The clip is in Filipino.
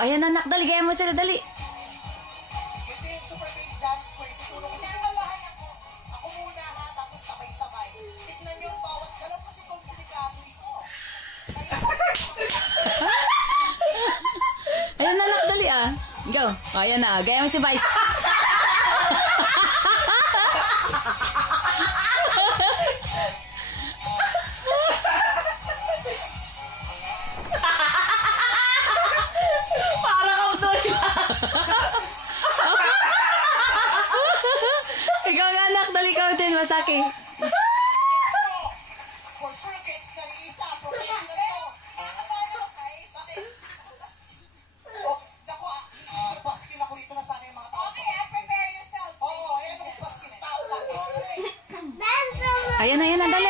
Ayan anak, dali. Gaya mo sila, dali. Ito yung super bass dance ko. Siguro ko ako muna ha, tapos sabay-sabay. Tignan niyo ang bawat galaw kasi komplikado ito. Ayan anak, dali ah. Go. Ayan na, gaya mo si Vice. Para kang doon. Ikaw nga anak, dali ka din, Masaki. For sure, gets na ni Isa. Professional to. Bakit? Oh, naku, baskil ako rito na sana yung mga tao. Prepare yourself. Oo, ayan ang baskil. Tao lang. Okay. Ayan na, dali.